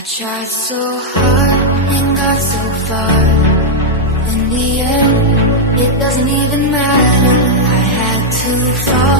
I tried so hard and got so far. In the end, it doesn't even matter. I had to fall.